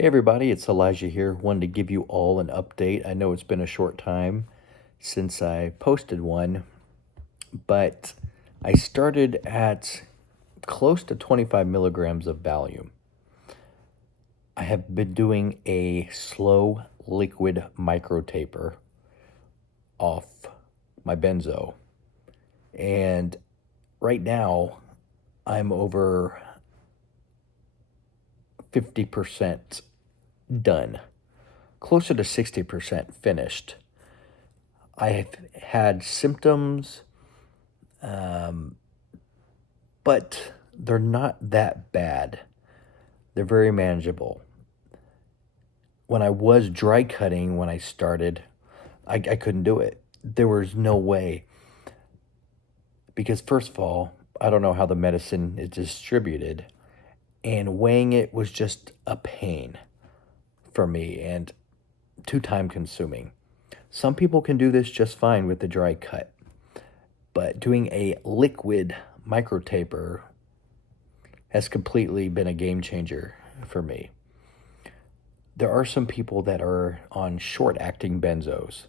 Hey everybody, it's Elijah here. Wanted to give you all an update. I know it's been a short time since I posted one, but I started at close to 25 milligrams of Valium. I have been doing a slow liquid micro taper off my Benzo, and right now I'm over 50% done, closer to 60% finished. I have had symptoms, but they're not that bad. They're very manageable. When I was dry cutting when I started, I couldn't do it. There was no way. Because, first of all, I don't know how the medicine is distributed, and weighing it was just a pain for me and too time consuming. Some people can do this just fine with the dry cut, but doing a liquid micro taper has completely been a game changer for me. There are some people that are on short-acting benzos,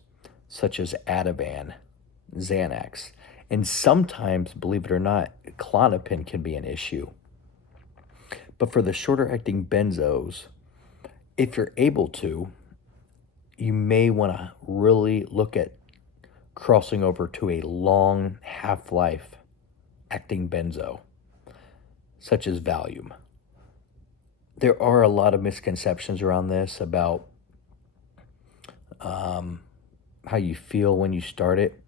such as Ativan, Xanax, and sometimes, believe it or not, Klonopin can be an issue. But for the shorter-acting benzos, if you're able to, you may want to really look at crossing over to a long half-life acting benzo, such as Valium. There are a lot of misconceptions around this about how you feel when you start it,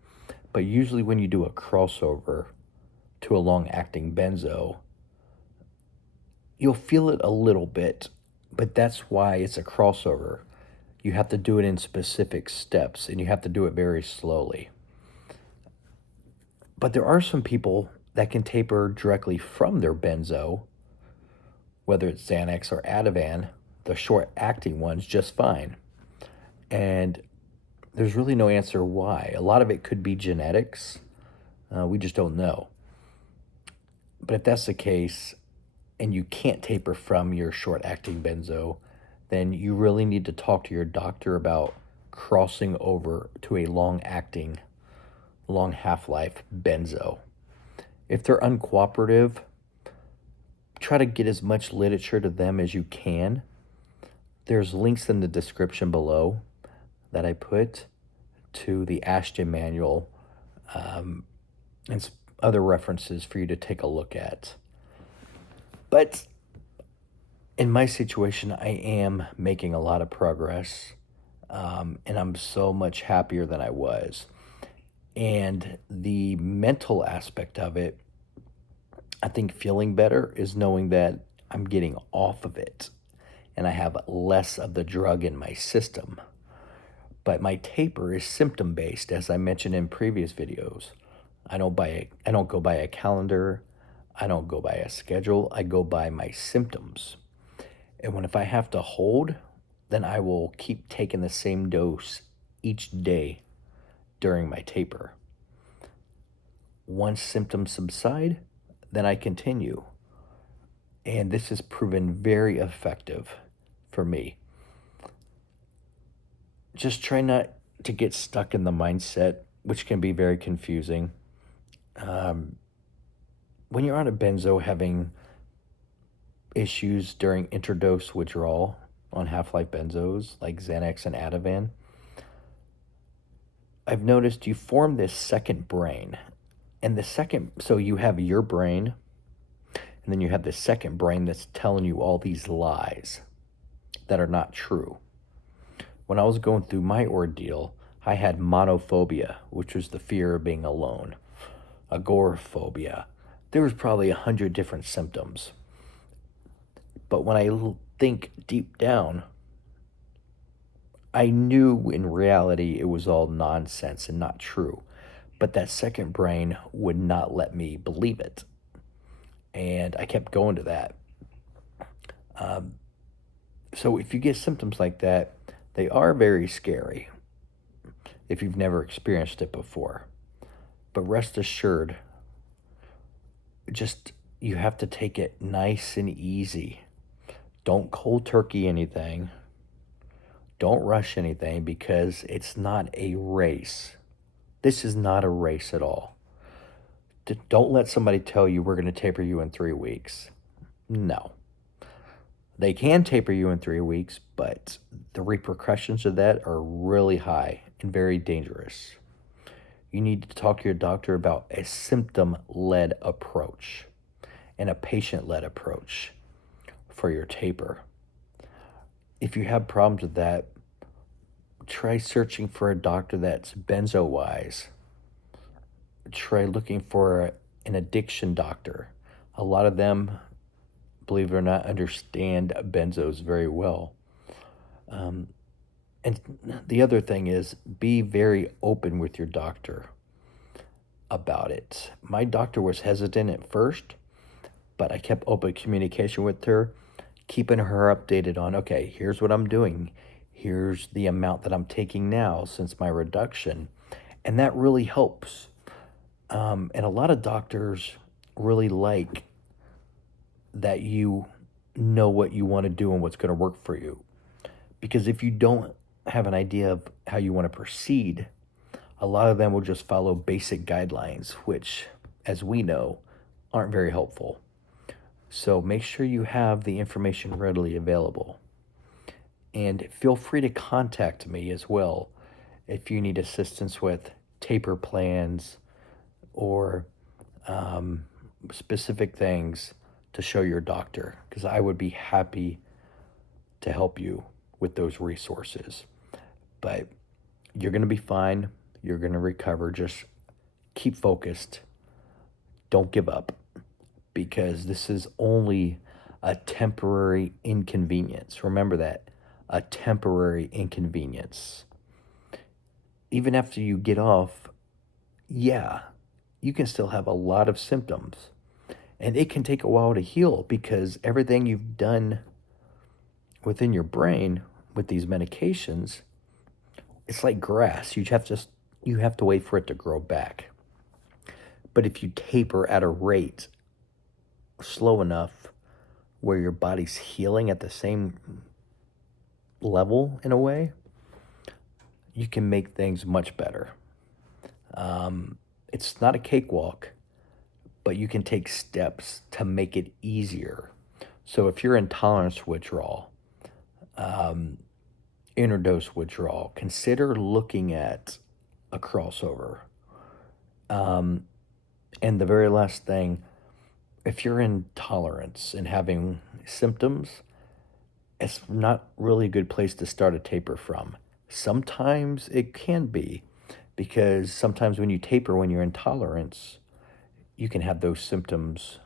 but usually when you do a crossover to a long-acting benzo, you'll feel it a little bit, but that's why it's a crossover. You have to do it in specific steps, and you have to do it very slowly. But there are some people that can taper directly from their benzo, whether it's Xanax or Ativan, the short-acting ones, just fine. And there's really no answer why. A lot of it could be genetics. We just don't know. But if that's the case, and you can't taper from your short-acting benzo, then you really need to talk to your doctor about crossing over to a long-acting, long half-life benzo. If they're uncooperative, try to get as much literature to them as you can. There's links in the description below that I put to the ASHTON manual and other references for you to take a look at. But in my situation, I am making a lot of progress, and I'm so much happier than I was. And the mental aspect of it, I think feeling better is knowing that I'm getting off of it and I have less of the drug in my system. But my taper is symptom based, as I mentioned in previous videos. I don't go by a calendar. I don't go by a schedule. I go by my symptoms. And if I have to hold, then I will keep taking the same dose each day during my taper. Once symptoms subside, then I continue. And this has proven very effective for me. Just try not to get stuck in the mindset, which can be very confusing. When you're on a benzo having issues during interdose withdrawal on half-life benzos like Xanax and Ativan, I've noticed you form this second brain. And so you have your brain, and then you have this second brain that's telling you all these lies that are not true. When I was going through my ordeal, I had monophobia, which was the fear of being alone, agoraphobia. There was probably 100 different symptoms. But when I think deep down, I knew in reality it was all nonsense and not true. But that second brain would not let me believe it. And I kept going to that. So if you get symptoms like that, they are very scary if you've never experienced it before. But rest assured, you have to take it nice and easy. Don't cold turkey anything. Don't rush anything because it's not a race. This is not a race at all. Don't let somebody tell you we're going to taper you in 3 weeks. No. They can taper you in 3 weeks, but the repercussions of that are really high and very dangerous. You need to talk to your doctor about a symptom-led approach and a patient-led approach for your taper. If you have problems with that, try searching for a doctor that's benzo-wise. Try looking for an addiction doctor. A lot of them, believe it or not, understand benzos very well. And the other thing is be very open with your doctor about it. My doctor was hesitant at first, but I kept open communication with her, keeping her updated on, okay, here's what I'm doing. Here's the amount that I'm taking now since my reduction. And that really helps. And a lot of doctors really like that you know what you want to do and what's going to work for you. Because if you don't have an idea of how you want to proceed, a lot of them will just follow basic guidelines, which, as we know, aren't very helpful. So make sure you have the information readily available. And feel free to contact me as well if you need assistance with taper plans or specific things to show your doctor, because I would be happy to help you with those resources. But you're going to be fine. You're going to recover. Just keep focused. Don't give up, because this is only a temporary inconvenience. Remember that, a temporary inconvenience. Even after you get off, yeah, you can still have a lot of symptoms. And it can take a while to heal because everything you've done within your brain with these medications, it's like grass. You have to wait for it to grow back. But if you taper at a rate slow enough where your body's healing at the same level in a way, you can make things much better. It's not a cakewalk, but you can take steps to make it easier. So if you're in tolerance withdrawal, interdose withdrawal, consider looking at a crossover. And the very last thing, if you're in tolerance and having symptoms, it's not really a good place to start a taper from. Sometimes it can be, because sometimes when you taper, when you're in tolerance, you can have those symptoms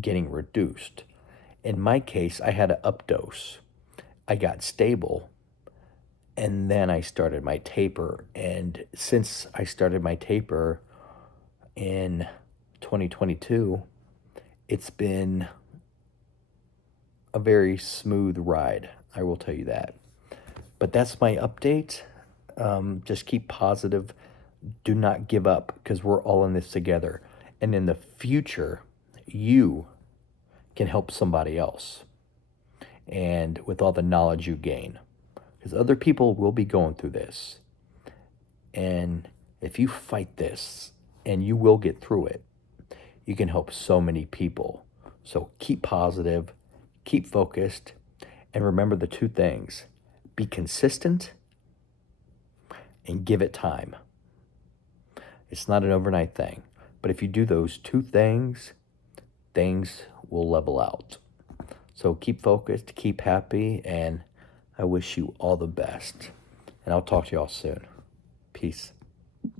getting reduced. In my case, I had to updose. I got stable, and then I started my taper. And since I started my taper in 2022, it's been a very smooth ride, I will tell you that. But that's my update. Just keep positive. Do not give up, because we're all in this together. And in the future, you can help somebody else. And with all the knowledge you gain, because other people will be going through this. And if you fight this, and you will get through it, you can help so many people. So keep positive, keep focused, and remember the two things: be consistent and give it time. It's not an overnight thing, but if you do those two things, things will level out. So keep focused, keep happy, and I wish you all the best. And I'll talk to you all soon. Peace.